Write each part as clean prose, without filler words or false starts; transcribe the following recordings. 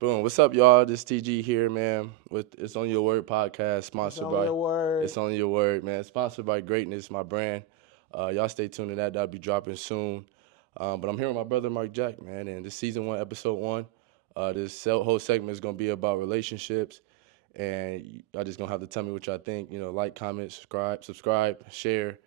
Boom. What's up, y'all? This TG here, man. With It's Only Your Word podcast, It's sponsored only by a word. It's Only Your Word, man. Sponsored by Greatness, my brand. Y'all stay tuned to that. That'll be dropping soon. But I'm here with my brother Mark Jack, man. And this season one, episode one, whole segment is gonna be about relationships. And y'all just gonna have to tell me what y'all think. Like, comment, subscribe, share,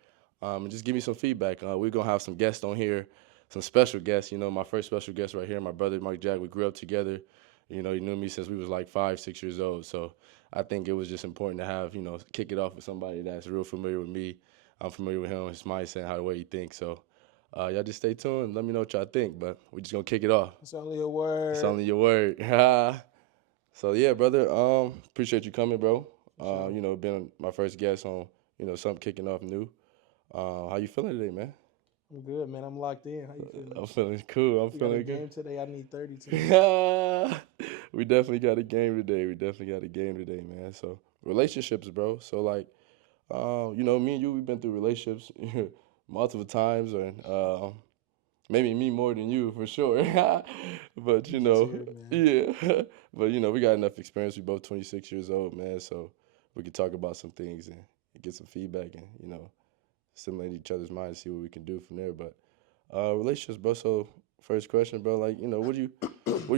and just give me some feedback. We're gonna have some guests on here, some special guests. My first special guest right here, my brother Mark Jack. We grew up together. He knew me since we was like 5, 6 years old. So I think it was just important to have, kick it off with somebody that's real familiar with me. I'm familiar with him, his mindset, how the way he thinks. So y'all just stay tuned. Let me know what y'all think. But we're just gonna kick it off. It's only a It's word. only your word. So yeah, brother. Appreciate you coming, bro. For sure. Being my first guest on, something kicking off new. How you feeling today, man? I'm good, man. I'm locked in. How you feeling? I'm feeling cool. I'm We got a feeling good. game today. I need 30 tonight. We definitely got a game today. We definitely got a game today, man. So relationships, bro. So like, me and you, we've been through relationships multiple times, and maybe me more than you for sure. But Cheers, man. yeah. But we got enough experience. We both 26 years old, man. So we can talk about some things and get some feedback and stimulate each other's minds, see what we can do from there. But relationships, bro. So first question, bro. Like, what do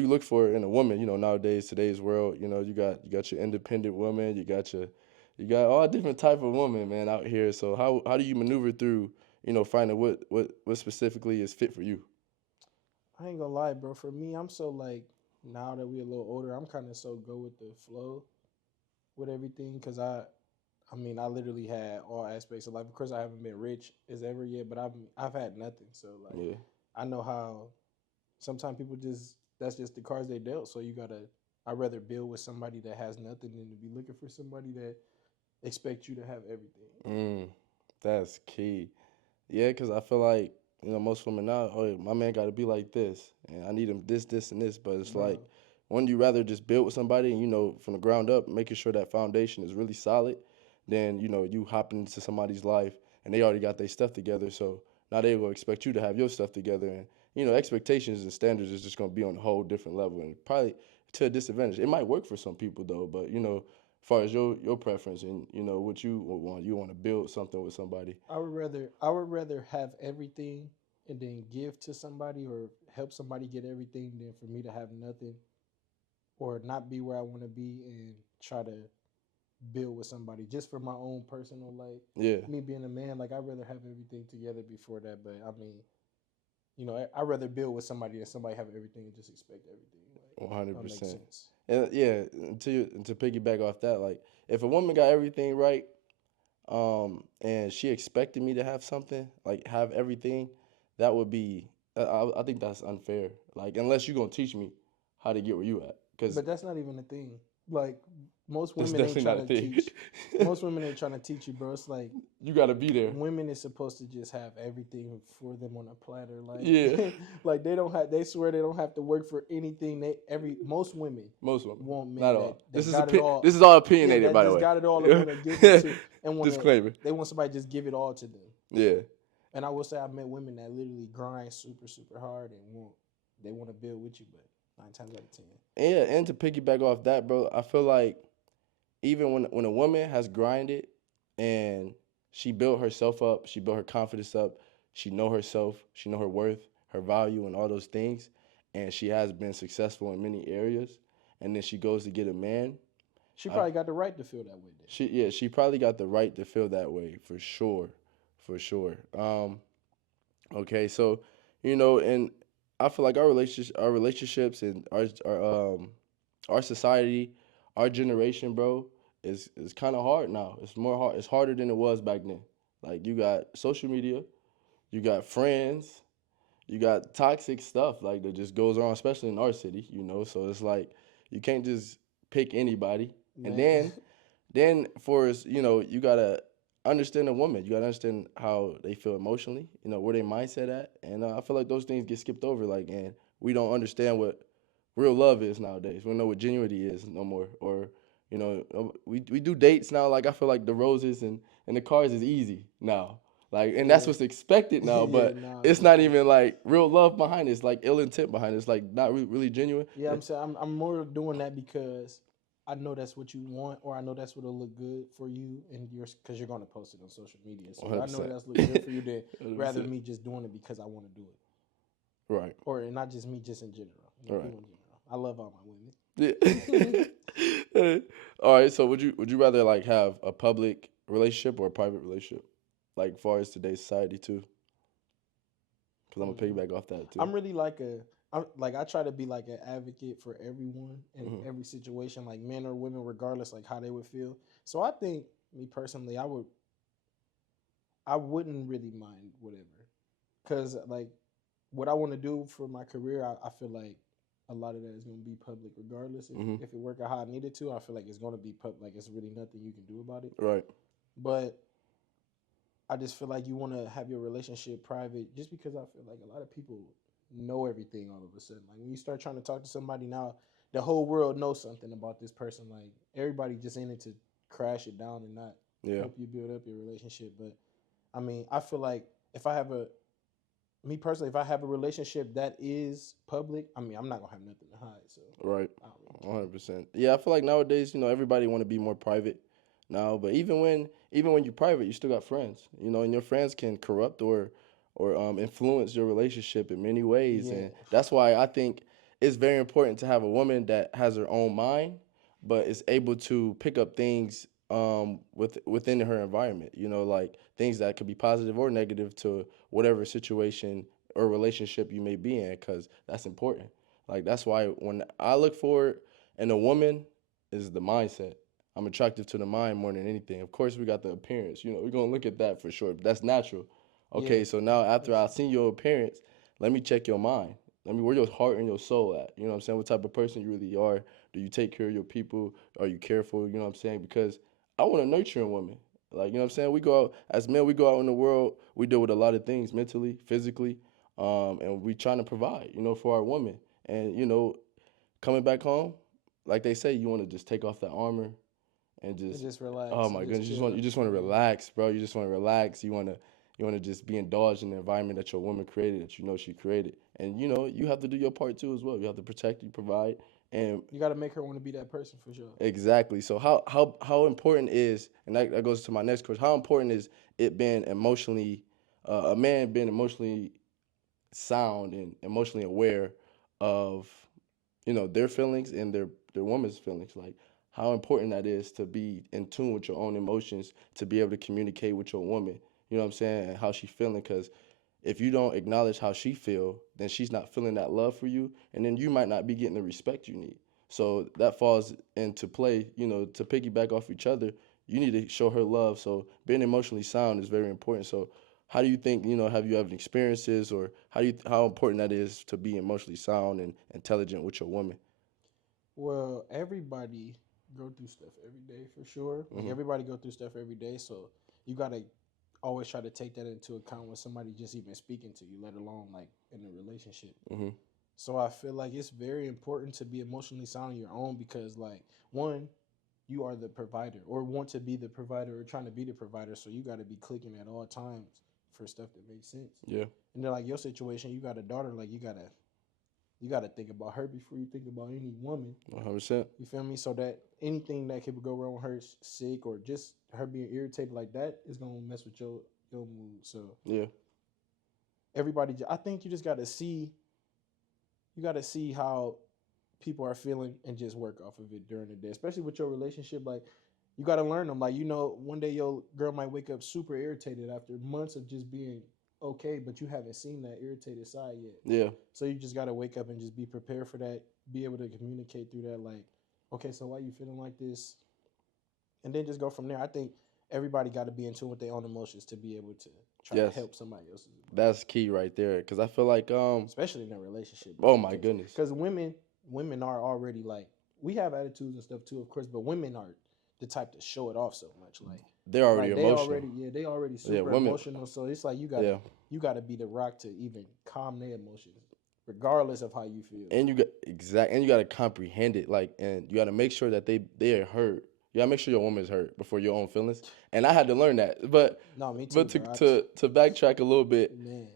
you look for in a woman? Nowadays, today's world. You got your independent woman. You got all different type of women, man, out here. So how do you maneuver through, finding what specifically is fit for you? I ain't gonna lie, bro. For me, I'm so like now that we a little older, I'm kind of so go with the flow with everything because I literally had all aspects of life. Of course, I haven't been rich as ever yet, but I've had nothing. So like, Yeah. I know how sometimes people just that's just the cards they dealt. So you gotta. I'd rather build with somebody that has nothing than to be looking for somebody that expect you to have everything. Mm, that's key. Yeah, because I feel like, most women now, oh, my man got to be like this, and I need him this, this, and this. But it's like, Bro, wouldn't you rather just build with somebody and, from the ground up, making sure that foundation is really solid, than, you hopping into somebody's life and they already got their stuff together. So now they will expect you to have your stuff together. And, expectations and standards is just going to be on a whole different level and probably to a disadvantage. It might work for some people, though, but, as far as your preference and, what you want to build something with somebody. I would rather have everything and then give to somebody or help somebody get everything than for me to have nothing or not be where I want to be and try to build with somebody just for my own personal like Yeah. me being a man. Like I'd rather have everything together before that. But I mean, I'd rather build with somebody than somebody have everything and just expect everything. Like One hundred that makes percent. sense. And yeah, to piggyback off that, like if a woman got everything right, and she expected me to have something, like have everything, that would be. I think that's unfair. Like unless you're gonna teach me how to get where you at, because But that's not even a thing. Like most that's women ain't definitely not trying a to thing. teach. Most women ain't trying to teach you, bro. It's like You gotta be there. women is supposed to just have everything for them on a platter. Yeah, Like, like they don't have. They swear they don't have to work for anything. Most women most women, want not men that all. that got it all. This is all Yeah, opinionated, that by the just way. got it all and want to give it to and want to. Disclaimer. They want somebody to just give it all to them. Yeah. And I will say I've met women that literally grind super super hard and they want to build with you, but 9 times out of 10. Yeah, and to piggyback off that, bro, I feel like even when a woman has grinded and she built herself up, she built her confidence up, she know herself, she know her worth, her value, and all those things, and she has been successful in many areas, and then she goes to get a man. She I probably got the right to feel that way. Then she probably got the right to feel that way for sure, for sure. Okay, so and I feel like our relationships, and our society, our generation, bro, is kind of hard now. It's more hard. It's harder than it was back then. Like you got social media, you got friends, you got toxic stuff like that just goes on, especially in our city. So it's like you can't just pick anybody. And man. then for us, you gotta understand a woman. You gotta understand how they feel emotionally. Where their mindset at. And I feel like those things get skipped over. Like, and we don't understand what real love is nowadays. We don't know what genuinity is no more. Or we do dates now. Like I feel like the roses and the cars is easy now. Like, and that's Yeah. what's expected now. Yeah, But nah, it's for not sure. even like real love behind it. It's like ill intent behind it. It's like not really genuine. Yeah, I'm saying I'm more doing that because I know that's what you want, or I know that's what'll look good for you, and you're because you're gonna post it on social media. So if I know 100%. that's look good for you, then rather 100%. me just doing it because I want to do it, Right. or not just me, just in general. You know, Right. people in general. I love all my Yeah. women. All right. So would you rather like have a public relationship or a private relationship, like far as today's society too? Because I'm gonna Mm. piggyback off that too. I'm really like I'm like I try to be like an advocate for everyone in Hmm. every situation, like men or women, regardless like how they would feel. So I think me personally, I wouldn't really mind whatever, because like what I want to do for my career, I feel like a lot of that is going to be public regardless. Hmm. If it work out how I need it to, I feel like it's going to be public. Like it's really nothing you can do about it. Right. But I just feel like you want to have your relationship private, just because I feel like a lot of people know everything all of a sudden. Like when you start trying to talk to somebody now, the whole world knows something about this person. Like everybody just in it to crash it down and not Yeah. help you build up your relationship. But I mean, I feel like if I have a me personally, if I have a relationship that is public, I mean, I'm not gonna have nothing to hide, so Right. I don't really care. 100%. Yeah, I feel like nowadays, everybody want to be more private now, but even when you're private, you still got friends, and your friends can corrupt or influence your relationship in many ways, Yeah, and that's why I think it's very important to have a woman that has her own mind, but is able to pick up things within her environment, like things that could be positive or negative to whatever situation or relationship you may be in, because that's important. Like that's why when I look for in a woman is the mindset. I'm attracted to the mind more than anything. Of course, we got the appearance. We're gonna look at that for sure. But that's natural. yeah, Okay, so now after makes I sense. seen your appearance, let me check your mind. Let me where your heart and your soul at. You know what I'm saying? What type of person you really are? Do you take care of your people? Are you careful? You know what I'm saying? Because I want to nurture a woman. Like, you know what I'm saying? We go out as men, we go out in the world, we deal with a lot of things mentally, physically, and we trying to provide, for our women. And coming back home, like they say, you want to just take off that armor and And just, just oh relax and my just goodness, you chill. just want to Yeah, relax, bro. You just want to relax. You want to just be indulged in the environment that your woman created, that she created, and you have to do your part too as well. You have to protect, you provide, and you got to make her want to be that person for sure. exactly. So how important is, and that goes to my next question. How important is it being emotionally, a man being emotionally sound and emotionally aware of their feelings and their woman's feelings, like how important that is to be in tune with your own emotions, to be able to communicate with your woman, what I'm saying, and how she feeling, because if you don't acknowledge how she feel, then she's not feeling that love for you, and then you might not be getting the respect you need. So that falls into play, to piggyback off each other. You need to show her love. So being emotionally sound is very important. So how do you think, have you had experiences, or how important that is to be emotionally sound and intelligent with your woman? Well, everybody go through stuff every day for sure. Like Hmm. everybody go through stuff every day, so you got to always try to take that into account when somebody just even speaking to you, let alone like in a relationship. Hmm. So I feel like it's very important to be emotionally sound on your own, because like one, you are the provider or want to be the provider or trying to be the provider. So you got to be clicking at all times for stuff that makes sense. Yeah. And then like your situation, you got a daughter, like you gotta think about her before you think about any woman. 100%. You feel me? So that anything that could go wrong with her sick or just her being irritated like that is gonna mess with your mood. So Yeah. everybody, I think you gotta see how people are feeling and just work off of it during the day, especially with your relationship. Like you got to learn them. Like one day your girl might wake up super irritated after months of just being okay, but you haven't seen that irritated side yet. Yeah. So you just got to wake up and just be prepared for that. Be able to communicate through that. Like, okay, so why you feeling like this? And then just go from there. I think everybody got to be in tune with their own emotions to be able to try to Yes. help somebody else's emotions, That's key right there. Cause I feel like especially in a relationship, bro. oh my Because goodness. because women are already like, we have attitudes and stuff too, of course, but women are the type to show it off so much. They're already Like emotional. they already Yeah, super women. emotional. So it's like Yeah. you gotta be the rock to even calm their emotions, regardless of how you feel. And you got to comprehend it, like, and you got to make sure that they are heard. You gotta make sure your woman is hurt before your own feelings. And I had to learn that. No, me too, But to bro. to backtrack a little bit, Man,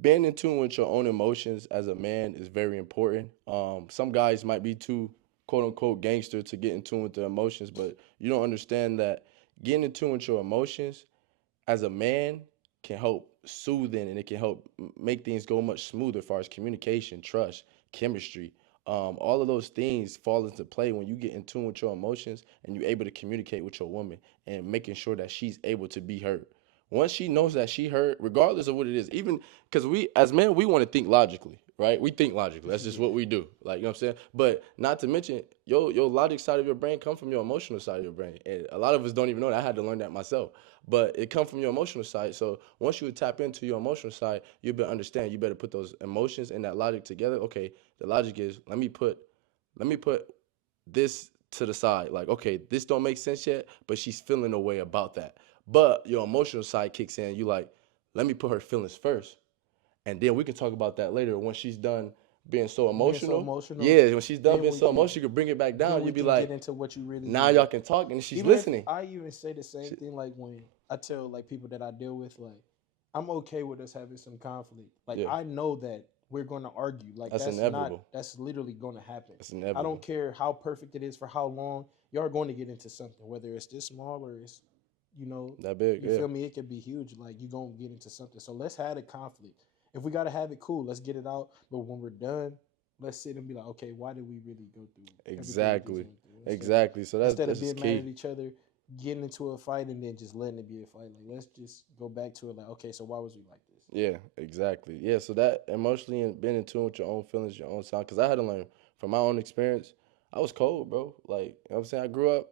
being in tune with your own emotions as a man is very important. Some guys might be too quote unquote gangster to get in tune with their emotions, but you don't understand that getting in tune with your emotions as a man can help soothing and it can help make things go much smoother as far as communication, trust, chemistry. All of those things fall into play when you get in tune with your emotions and you're able to communicate with your woman and making sure that she's able to be heard. Once she knows that she heard, regardless of what it is, even because we as men we want to think logically, right? We think logically. That's just what yeah, we do. Like you know what I'm saying. But not to mention, your logic side of your brain come from your emotional side of your brain, and a lot of us don't even know that. I had to learn that myself. But it comes from your emotional side. So once you tap into your emotional side, you better understand. You better put those emotions and that logic together. Okay, the logic is let me put this to the side. Like, okay, this don't make sense yet, but she's feeling a way about that. But your emotional side kicks in. You like, let me put her feelings first, and then we can talk about that later when she's done being so being so emotional. emotional, Yeah, when she's done then being we so can emotional, you can bring it back then down. we You'd be can get like, into what you really now need. y'all can talk, and she's Even if listening. I even say the same She, thing, like when I tell like people that I deal with, like I'm okay with us having some conflict. Like yeah, I know that we're going to argue. Like that's that's inevitable. that's literally going to happen. That's I don't inevitable. care how perfect it is for how long. You're going to get into something, whether it's this small or it's, you know, That big, you yeah. feel me? It could be huge. Like you're gonna get into something. So let's have a conflict. If we gotta have it, cool. Let's get it out. But when we're done, let's sit and be like, okay, why did we really go through everything we just Exactly. went through? Exactly. So Instead that's of just being mad at key. each other, getting into a fight and then just letting it be a fight. Like let's just go back to it. Like okay, so why was we like this? Yeah, exactly. Yeah, so that emotionally and being in tune with your own feelings, your own sound. Because I had to learn from my own experience. I was cold, bro. Like, you know what I'm saying? I grew up,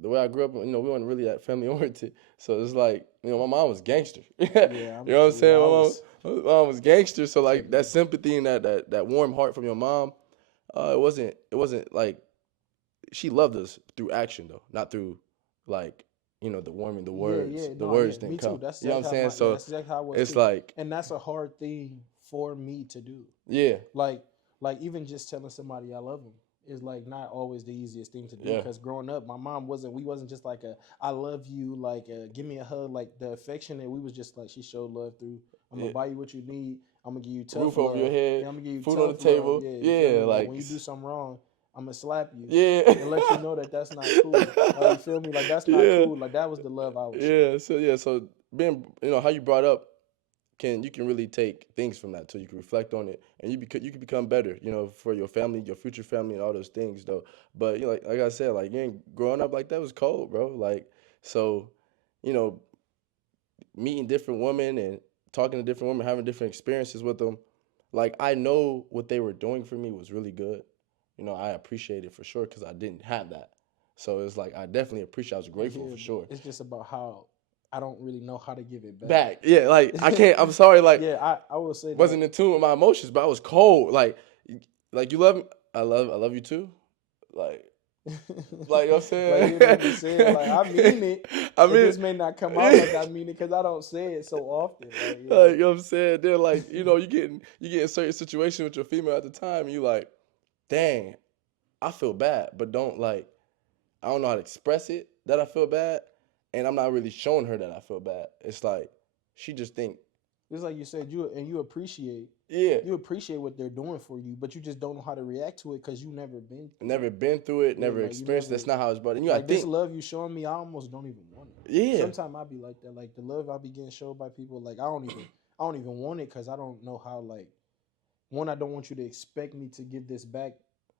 the way I grew up, we weren't really that family oriented. So it's like, my mom was gangster. You Yeah, know what I'm yeah. saying? I was My mom was gangster. So like same that here. sympathy and that warm heart from your mom, it wasn't like she loved us through action though, not through like the warming the Yeah, words. yeah, The no, yeah, words didn't me too. come. That's You know what exactly I'm how saying? my yeah, So that's exactly how I was it's too. like, And that's a hard thing for me to do. yeah, Like even just telling somebody I love them is like not always the easiest thing to do yeah, because growing up my mom wasn't we wasn't just like a I love you like give me a hug like the affection that we was just like she showed love through I'm gonna yeah. buy you what you need I'm gonna give you tough Roof over your love head, yeah I'm gonna give you food on the tough love table. yeah you feel Yeah, me like like, when you do something wrong I'm gonna slap you yeah, and let you know that that's not cool like you feel me like that's not yeah, cool like that was the love I was shown. yeah. So being, how you brought up you can really take things from that, so you can reflect on it, and you can become better, for your family, your future family, and all those things, though. But like I said, like growing up like that was cold, bro. Like so, you know, meeting different women and talking to different women, having different experiences with them. Like I know what they were doing for me was really good. I appreciate it for sure because I didn't have that. So it's like I definitely appreciate. I was grateful Yeah for but sure. it's just about how I don't really know how to give it back. Back, yeah. Like I can't. I'm sorry. Like Yeah, I will say that. wasn't in tune with my emotions, but I was cold. Like you love me. I love you too. Like you know what I'm Like saying? you didn't even say it. Like I mean it. I It mean, just may not come out like I mean it because I don't say it so often. Like like, you know what I'm saying? Then like, you get in certain situations with your female at the time, and you like, dang, I feel bad, but I don't know how to express it that I feel bad, and I'm not really showing her that I feel bad. It's like she just think, it's like you said, you appreciate yeah, what they're doing for you, but you just don't know how to react to it because you never been through it. never been through it, Yeah, never like you experienced. never That's not how it's brought. And I like this think, love you showing me. I almost don't even want it. yeah, Sometimes I be like that. Like the love I be getting showed by people. Like I don't even want it because I don't know how like one, I don't want you to expect me to give this back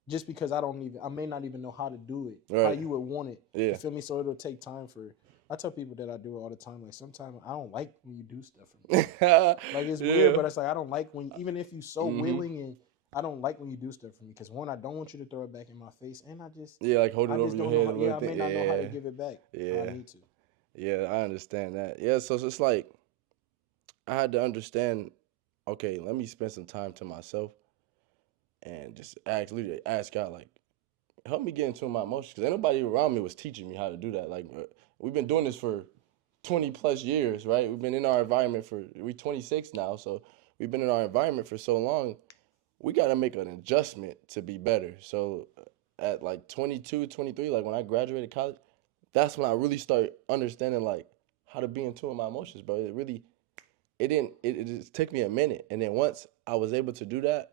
just because I may not even know how to do it, how right, you would want it. You yeah, feel me? So it'll take time for. I tell people that I do it all the time. Like sometimes I don't like when you do stuff for me. Like it's weird, yeah, but it's like I don't like when even if you so mhm, willing and I don't like when you do stuff for me because one, I don't want you to throw it back in my face, and yeah, like hold I it over just your don't know head how. a little Yeah, I thing, may not know how to yeah, give it back how I yeah, need to. yeah. I understand that. Yeah, so it's like I had to understand. Okay, let me spend some time to myself and just literally ask God, like, help me get into my emotions, because ain't nobody around me was teaching me how to do that. Like, we've been doing this for 20 plus years, right? We've been in our environment we 26 now, so we've been in our environment for so long. We got to make an adjustment to be better. So at like 22, 23, like when I graduated college, that's when I really start understanding like how to be in tune with my emotions, bro. It didn't it just took me a minute, and then once I was able to do that,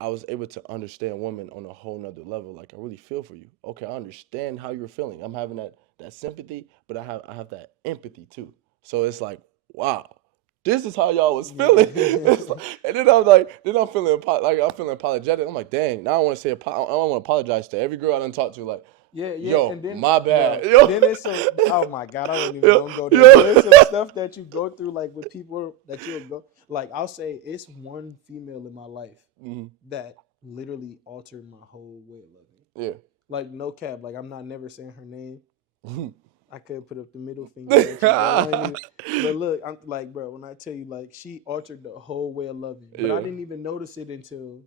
I was able to understand women on a whole nother level. Like I really feel for you. Okay, I understand how you're feeling. I'm having that sympathy, but I have that empathy too. So it's like, wow, this is how y'all was feeling. It's like, and then I'm like, then I'm feeling apologetic. I'm like, dang, now I want to say, I don't want to apologize to every girl I done talked to. Like, Yeah, yeah, yo, and then, my bro, bad, yo, then it's some. Oh my god, I wasn't even yo, gonna go there, but it's some yo. stuff that you go through, like with people that you'll go. Like I'll say, it's one female in my life Mhm. that literally altered my whole way of loving. Yeah. Like no cap, like I'm not never saying her name. I could put up the middle finger at you, bro. I ain't even. But look, I'm like, bro, when I tell you, like, she altered the whole way of loving, but I Yeah. didn't even notice it until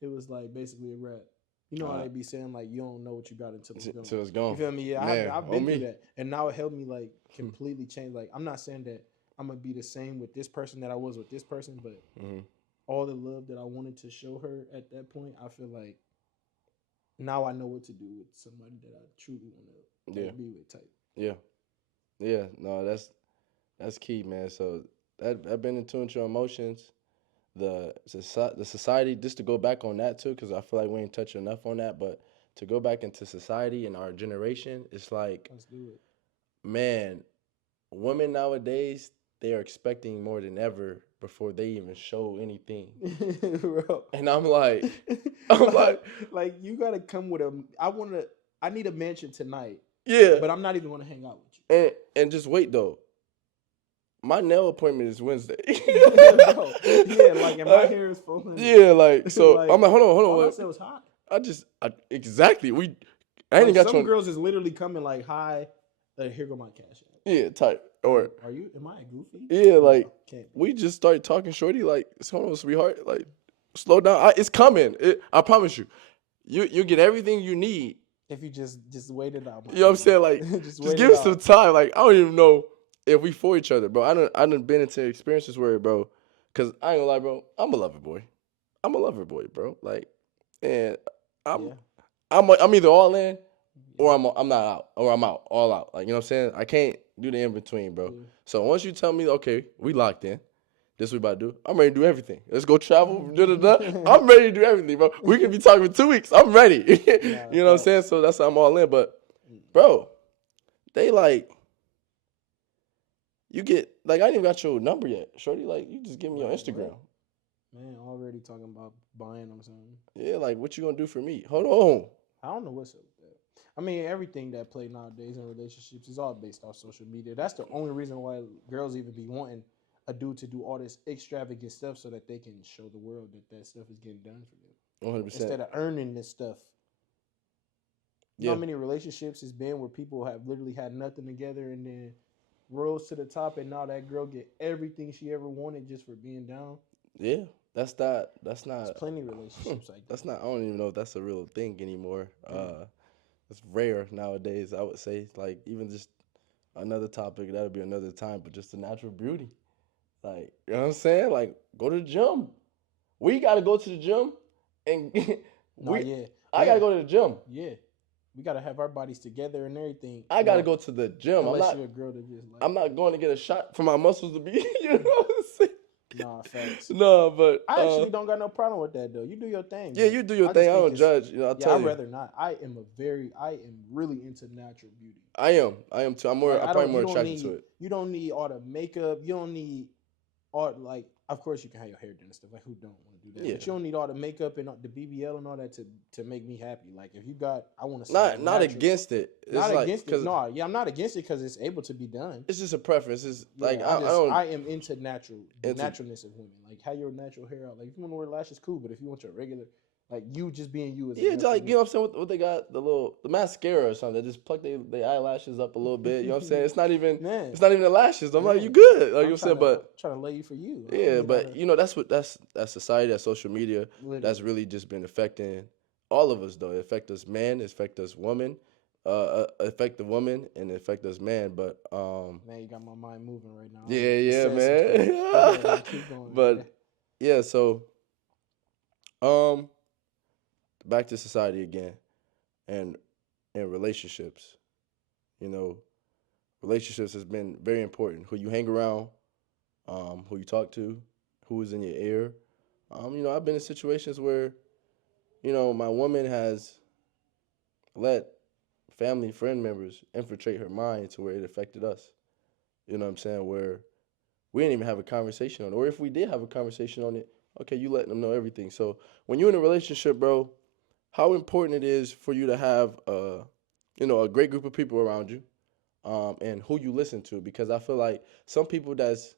it was like basically a wrap. You know how Uh, they be saying like you don't know what you got until it's gone. till it's You gone. feel me? Yeah, Man, I've on been through me. that, and now it helped me like completely change. Like I'm not saying that I'm gonna be the same with this person that I was with this person, but Hmm. all the love that I wanted to show her at that point, I feel like now I know what to do with somebody that I truly want to Yeah. like be with. Type. Yeah. Yeah. No, that's key, man. So that been in tune to your emotions. The society, just to go back on that too, because I feel like we ain't touched enough on that, but to go back into society and our generation, it's like, Let's do man, women nowadays, they are expecting more than ever before they even show anything. it, bro. And I'm like, like you gotta come with a. I need a mansion tonight, yeah. but I'm not even gonna hang out with And just wait though. My nail appointment is Wednesday. you, bro. Yeah, like, and my Like, hair is full. yeah, like so. I'm Like like, hold on, all I what? said was hi. Exactly. I ain't even Like got you some on. girls is literally coming like hi. Here go my cash app. Yeah, type Like, or are you? Am I a goofy? yeah, like No, can't be. we just started talking, shorty. Like, hold on, sweetheart. Like, slow down. It's coming. I promise you. You get everything you need. If you just wait it out, my You know what I'm saying? Like, nigga. Just just wait give it it some out. time. Like, I don't even know if we for each other, bro. I done been into experiences where, bro, cause I ain't gonna lie, bro. I'm a lover boy. I'm a lover boy, bro. Like, and I'm Yeah, I'm either all in yeah, or I'm not out or I'm out all out. Like, you know what I'm saying? I can't do the in between, bro. yeah. So once you tell me, okay, we locked in. This we about to do. I'm ready to do everything. Let's go travel. Da, da, da. I'm ready to do everything, bro. We could be talking for 2 weeks. I'm ready. Nah, You know what I'm saying? facts. So that's how I'm all in. But Mm. bro, they like you get like I ain't even got your number yet, shorty. Like you just give me your Bro, what? Instagram. Man, already talking about buying them something. Yeah, like what you gonna do for me? Hold on. I don't know what's up with that. I mean, everything that play nowadays in relationships is all based off social media. That's the only reason why girls even be wanting a dude to do all this extravagant stuff so that they can show the world that that stuff is getting done for them 100%. instead of earning this stuff. You know Yeah, how many relationships has been where people have literally had nothing together and then rose to the top, and now that girl get everything she ever wanted just for being down. yeah. That's not. That's There's not. plenty of relationships like That's that. not. I don't even know if that's a real thing anymore. Mm. It's rare nowadays. I would say, like even just another topic that'll be another time. But just the natural beauty, like you know what I'm saying. Like go to the gym. We gotta go to the gym, and Nah, we. yeah, I gotta yeah, go to the gym. yeah. We gotta have our bodies together and everything. I gotta Well, go to the gym. unless you're a girl that just like, I'm not going to get a shot for my muscles to be. You know what I'm saying? nah, facts. No, but I actually don't got no problem with that though. You do your thing, yeah, but you do your I thing. just I think don't it's judge. You know, I'll yeah. tell I'd you. rather not. I am really into natural beauty. I am. I am too. Like I'm I probably don't. more attracted to it. You don't need all the makeup. You don't need all like. Of course, you can have your hair done and stuff. Like who don't want to do that? Yeah. But you don't need all the makeup and the BBL and all that to make me happy. Like if you got, I want to see Not that not natural. against it. It's Not like against it. because No, yeah, I'm not against it because it's able to be done. it's just a preference. It's like Yeah, I don't I am into the into naturalness of women. Like have your natural hair out. Like if you want to wear lashes, cool. But if you want your regular, like you just being you is yeah, enough just for like you me. know what I'm saying. What they got the mascara or something. They just pluck their eyelashes up a little bit. You know what I'm saying. Man, It's not even the lashes. I'm like you man, good. Like you know what I'm I'm saying, but. trying to lay you for you. I don't Yeah, need all but the you know that's society, that's social media, that's literally. really just been affecting all of us though. It affect us man, it affect us woman, affect the woman and it affect us man. But Man, you got my mind moving right now. yeah, Just yeah, said some stuff. Go ahead, man. man. Keep going, man. But yeah, so um back to society again and relationships. you know, relationships has been very important. Who you hang around, who you talk to, who is in your ear. I've been in situations where, my woman has let family, friend members infiltrate her mind to where it affected us. You know what I'm saying? Where we didn't even have a conversation on it. Or if we did have a conversation on it, okay, you letting them know everything. So when you're in a relationship, bro, how important it is for you to have a great group of people around you, and who you listen to. Because I feel like some people that's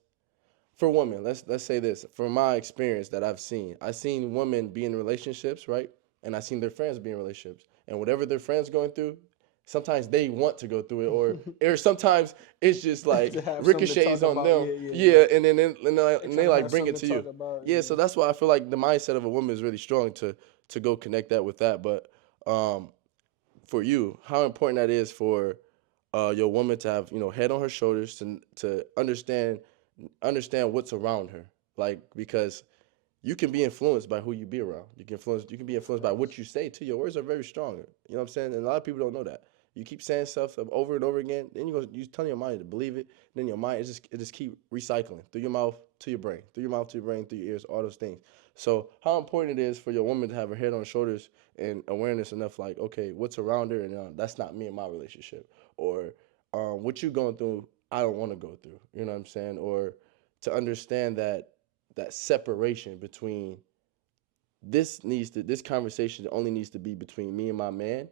for women, let's say this, from my experience that I've seen women be in relationships, right? And I've seen their friends be in relationships. And whatever their friends going through, sometimes they want to go through it, or sometimes it's just To like have something to talk ricochets on about. them. Yeah, yeah, Yeah, yeah. and Trying they to like have bring it something to to you. talk about. Yeah, so Yeah. that's why I feel like the mindset of a woman is really strong to go connect that with that. But um, for you, how important that is for your woman to have head on her shoulders to understand what's around her, like because you can be influenced by who you be around. You can be influenced by Facts. what you say too. Your words are very strong. You know what I'm saying? And a lot of people don't know that. You keep saying stuff over and over again, then you tell your mind to believe it. Then your mind it just keep recycling through your mouth to your brain, through your mouth to your brain, through your ears, all those things. So how important it is for your woman to have her head on her shoulders and awareness enough, like okay, what's around her, and that's not me in my relationship, or what you going through, I don't want to go through. You know what I'm saying? Or to understand that separation between this conversation only needs to be between me and my man.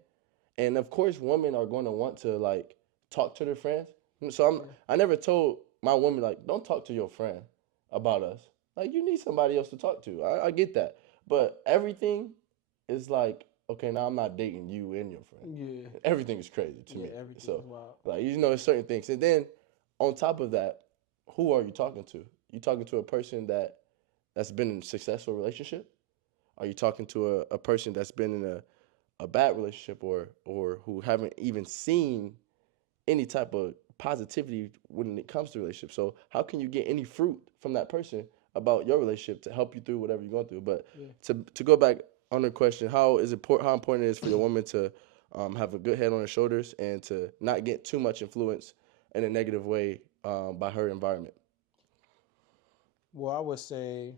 And of course women are going to want to like talk to their friends. So Yeah. I never told my woman like don't talk to your friend about us. Like you need somebody else to talk to. I get that. But everything is like okay, now I'm not dating you and your friend. Yeah. Everything is crazy to Yeah. me. Everything So is wild. like it's certain things. And then on top of that, who are you talking to? You talking to a person that's been in a successful relationship? Are you talking to a person that's been in a bad relationship, or who haven't even seen any type of positivity when it comes to relationships? So how can you get any fruit from that person about your relationship to help you through whatever you're going through? But Yeah. to go back on the question, how important it is for your woman to have a good head on her shoulders and to not get too much influence in a negative way by her environment. Well, I would say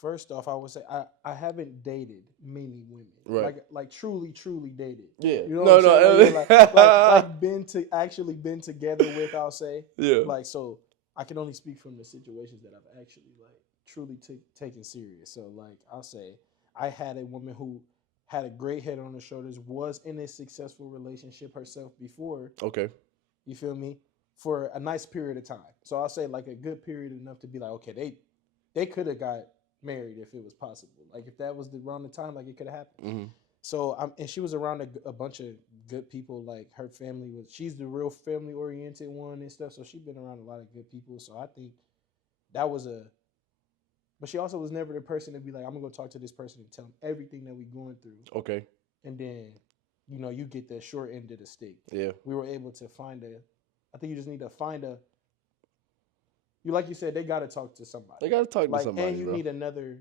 first off, I would say I haven't dated many women, Right. like truly dated. Yeah. You know what I'm No. saying? Like yeah, No. been to actually been together with. I'll say Yeah. like so. I can only speak from the situations that I've actually like truly taken serious. So like I'll say I had a woman who had a great head on her shoulders, was in a successful relationship herself before. Okay. You feel me? For a nice period of time. So I'll say like a good period enough to be like, okay, they could have got married if it was possible. Like if that was around the time, like it could have happened. Hmm. So and she was around a bunch of good people. Like her family was, she's the real family oriented one and stuff. So she's been around a lot of good people. So I think that was but she also was never the person to be like, I'm gonna go talk to this person and tell them everything that we going through, Okay. and then, you get the short end of the stick. Yeah. We were able to find I think you just need to find like you said, they got to talk to somebody. They gotta talk to Like, and somebody, you bro. need another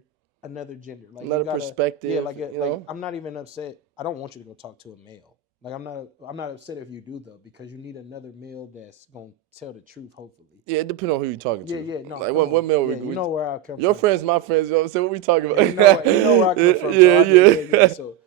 gender. Like you Another gotta, yeah, perspective, like I'm not even upset. I don't want you to go talk to a male. Like I'm not upset if you do though, because you need another male that's gonna tell the truth. Hopefully. Yeah, it depends on who you're talking Yeah, to. yeah. No, Like come what on. male Yeah, you know where I come your from. friends, my friends, you know what I'm saying? What we talking Yeah, about? you know where I come from. So Yeah, I just, yeah, yeah. yeah. So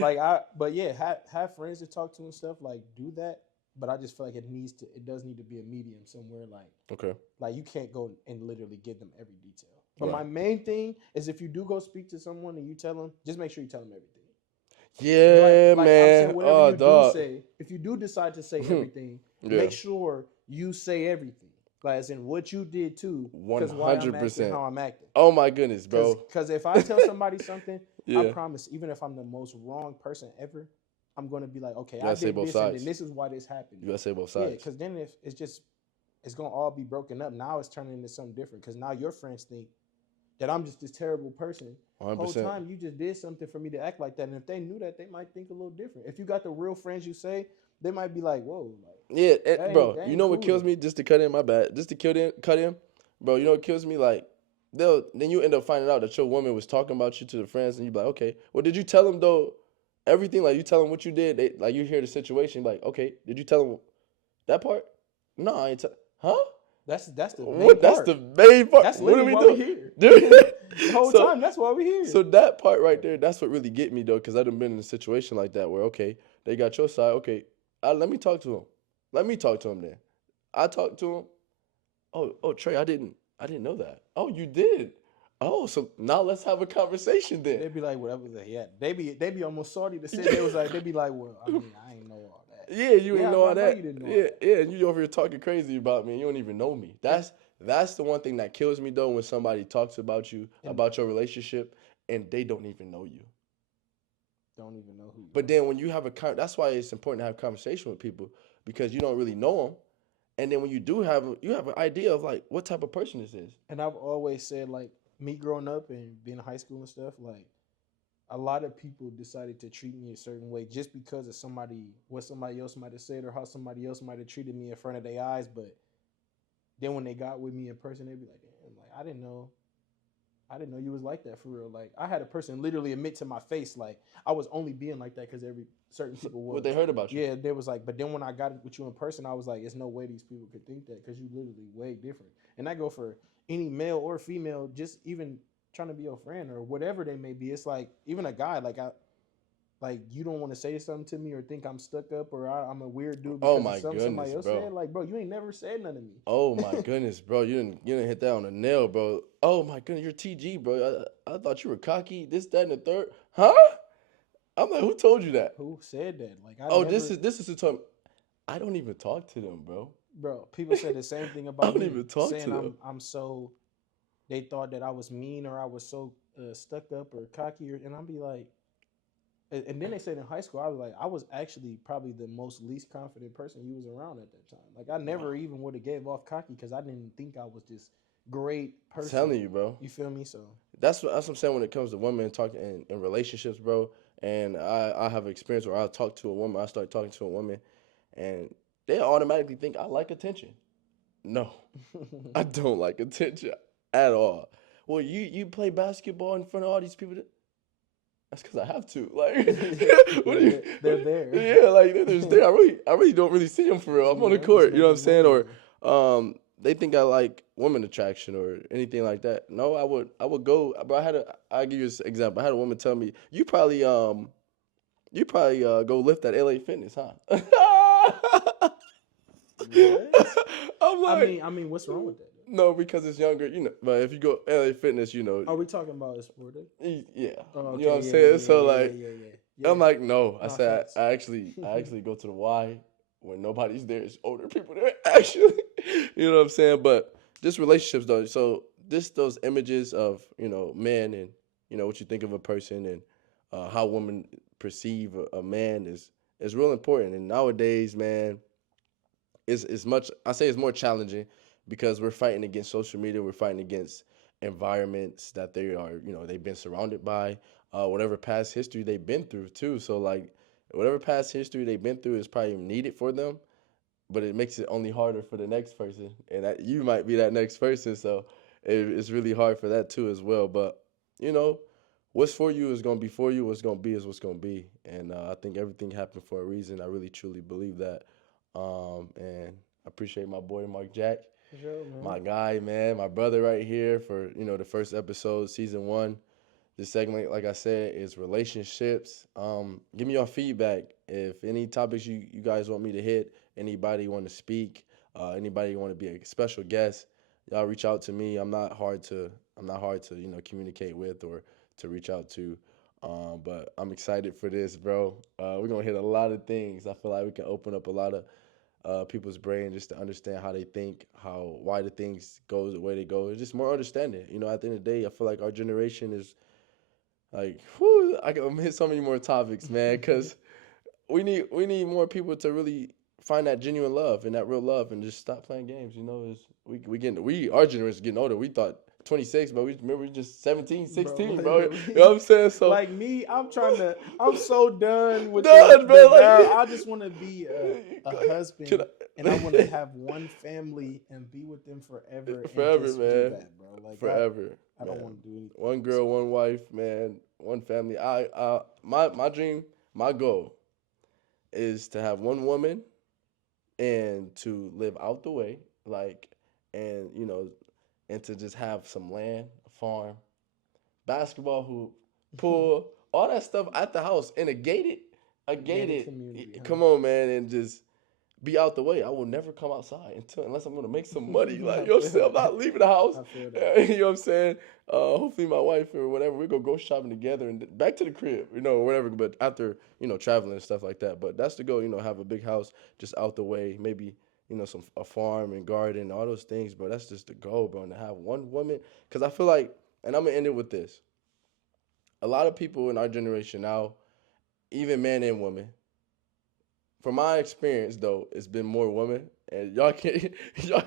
like but yeah, have friends to talk to and stuff. Like do that. But I just feel like it does need to be a medium somewhere. Okay. Like you can't go and literally give them every detail. But Right. my main thing is if you do go speak to someone and you tell them, just make sure you tell them everything. Yeah, Like I'm saying, man. whatever Oh, you do dog. say, if you do decide to say everything, Yeah. make sure you say everything. Like as in what you did too, One because why I'm hundred acting percent. how I'm acting. Oh my goodness, Because bro. if I tell somebody something, I Yeah. promise, even if I'm the most wrong person ever, I'm gonna be like, okay, You I gotta say did both this, and then sides. this is why this happened. You gotta say both Yeah, sides. because then if it's gonna all be broken up. Now it's turning into something different. Because now your friends think that I'm just this terrible person. One hundred Whole percent. time you just did something for me to act like that. And if they knew that, they might think a little different. If you got the real friends you say, they might be like, whoa, like Yeah, that bro. You ain't know what cool kills though. me? Just to cut in, my bad. Just to cut him, bro. You know what kills me? Like, then you end up finding out that your woman was talking about you to the friends, and you be like, okay, well, did you tell them though? everything. Like you tell them what you did. They, like you hear the situation. Like, okay, did you tell them that part? No, I ain't. Huh? That's the main What? That's part. the main part. That's What are literally we why we doing, here. dude? The whole so, time, that's why we here. so that part right there, that's what really get me though, because I've been in a situation like that where okay, they got your side. Okay, let me talk to him. Let me talk to him then. I talked to him. Oh, Trey, I didn't know that. Oh, you did. Oh, so now let's have a conversation then. They be like, whatever they had. They be almost salty to say they was like, they be like, well, I mean, I ain't know all that. Yeah, you ain't Yeah, know I all know you that. didn't know all Yeah, that. yeah, and you over here talking crazy about me, and you don't even know me. And, That's the one thing that kills me though when somebody talks about you, and about your relationship, and they don't even know you. don't even know who you But are. then when you have that's why it's important to have conversation with people because you don't really know them, and then when you do have 'em, you have an idea of like what type of person this is. And I've always said, like, me growing up and being in high school and stuff, like, a lot of people decided to treat me a certain way just because of what somebody else might have said or how somebody else might have treated me in front of their eyes. But then when they got with me in person, they'd be like, damn, like, I didn't know you was like that for real. Like, I had a person literally admit to my face, like, I was only being like that because certain So, people what was. they heard about you. Yeah, they was like, but then when I got with you in person, I was like, it's no way these people could think that because you literally way different. And I go for any male or female, just even trying to be your friend or whatever they may be. It's like even a guy, like you don't want to say something to me or think I'm stuck up or I'm a weird dude Oh because of my something somebody goodness, else bro. said. Like, bro, you ain't never said nothing to me. Oh my goodness, bro. You didn't hit that on the nail, bro. Oh my goodness, you're TG, bro. I thought you were cocky. This, that, and the third. Huh? I'm like, who told you that? Who said that? Like, I Oh, this never, is this is the time. I don't even talk to them, bro. bro. People said the same thing I about don't me, even talk to saying them. I'm so. They thought that I was mean or I was so stuck up or cocky, and I'd be like, and then they said in high school, I was like, I was actually probably the most least confident person you was around at that time. Like, I Wow. never even would have gave off cocky because I didn't think I was this great I'm person. telling you, bro. You feel me? So That's what I'm saying when it comes to women talking in relationships, bro. And I have experience where I talk to a woman, I start talking to a woman, and they automatically think I like attention. No, I don't like attention at all. Well, you play basketball in front of all these people. That's because I have to. Like, what do you? they're there. Yeah, like there's there. I really don't really see them for real. I'm on the Yeah, I'm just court. You know what I'm making saying? money Or here. they think I like woman attraction or anything like that. No, I would go. But I'll give you an example. I had a woman tell me, you probably go lift at LA Fitness, huh? What? I'm like, I mean, what's wrong with that? no, because it's younger, you know. But if you go LA Fitness, you know, Are we talking about a sport? yeah, Oh, you know what okay, I'm yeah, yeah, saying. yeah, So yeah, yeah, like, yeah, yeah, I'm yeah. like, no. I Nah, said facts. I actually go to the Y when nobody's there. It's older people there actually. You know what I'm saying? But just relationships though. So this those images of men and what you think of a person and how women perceive a man is real important. And nowadays, man, it's much. I say it's more challenging because we're fighting against social media. We're fighting against environments that they are, they've been surrounded by, whatever past history they've been through too. So like, whatever past history they've been through is probably needed for them, but it makes it only harder for the next person, and that you might be that next person. So it's really hard for that too as well. But you know, what's for you is gonna be for you. What's gonna be is what's gonna be, and I think everything happened for a reason. I really truly believe that, and I appreciate my boy Mark Jack, For sure, man. my guy, man, my brother right here for the first episode, season one. This segment, like I said, is relationships. Give me your feedback. If any topics you guys want me to hit, anybody want to speak, anybody want to be a special guest, y'all reach out to me. I'm not hard to communicate with or to reach out to. But I'm excited for this, bro. We're gonna hit a lot of things. I feel like we can open up a lot of people's brain just to understand how they think, why the things go the way they go. It's just more understanding. At the end of the day, I feel like our generation is like, whew, I can hit so many more topics, man, because we need more people to really find that genuine love and that real love and just stop playing games. Our generation getting older. We thought 26, but we remember we just 17, Bro, 16, bro. You know what literally. I'm saying? So Like me, I'm so done with the done, the bro. vow. Like, I just want to be a can husband, and I want to have one family and be with them forever and forever, just do man, that, bro. Like forever, I don't man. want to do anything One else. girl, one wife, man, one family. My dream. My goal is to have one woman and to live out the way, like, and and to just have some land, a farm, basketball hoop, pool, all that stuff at the house in a Gated gated. community, huh? Come on, man, and just be out the way. I will never come outside unless I'm gonna make some money. Like, I you know what I'm feel saying? I'm that. not leaving the house. I feel that. You know what I'm saying? Hopefully my wife or whatever, we go grocery shopping together and back to the crib, or whatever. But after, traveling and stuff like that. But that's the goal, have a big house just out the way, maybe, some a farm and garden, all those things, bro. That's just the goal, bro. And to have one woman, because I feel like, and I'm gonna end it with this. A lot of people in our generation now, even men and women, from my experience though, it's been more women, and y'all can y'all,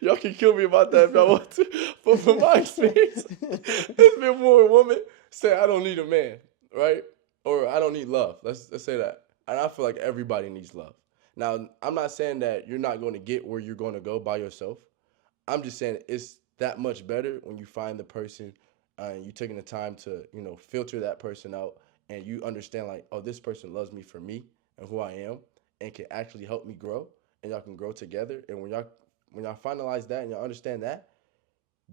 y'all can kill me about that if y'all want to. But from my experience, it's been more women say I don't need a man, right? Or I don't need love. Let's say that. And I feel like everybody needs love. Now, I'm not saying that you're not going to get where you're going to go by yourself. I'm just saying it's that much better when you find the person and you taking the time to, filter that person out and you understand like, oh, this person loves me for me and who I am and can actually help me grow and y'all can grow together. And when y'all finalize that and y'all understand that,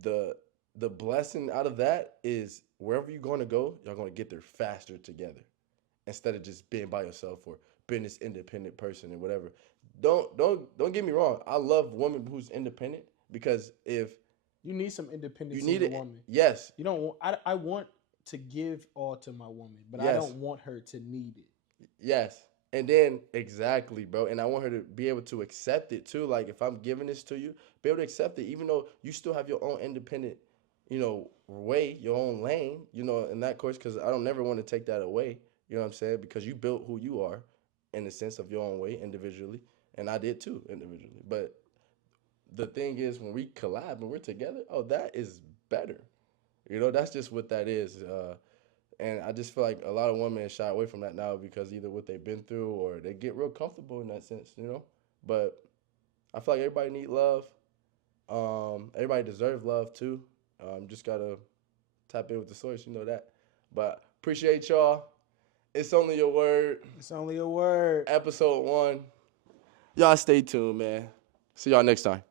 the the blessing out of that is wherever you're going to go, y'all going to get there faster together instead of just being by yourself or being this independent person and whatever. Don't get me wrong. I love women who's independent because if You need some you independence in need your it, woman. yes, You don't want. I want to give all to my woman, but I yes, don't want her to need it. yes. And then exactly, bro. And I want her to be able to accept it too. Like if I'm giving this to you, be able to accept it, even though you still have your own independent, way, your own lane, in that course. Because I don't never want to take that away. You know what I'm saying? Because you built who you are, in the sense of your own way individually, and I did too individually. But the thing is, when we collab and we're together, oh, that is better. That's just what that is. And I just feel like a lot of women shy away from that now because either what they've been through or they get real comfortable in that sense. But I feel like everybody need love. Everybody deserves love too. Just gotta tap in with the source, you know that. But appreciate y'all. It's only a word. It's only a word. Episode 1. Y'all stay tuned, man. See y'all next time.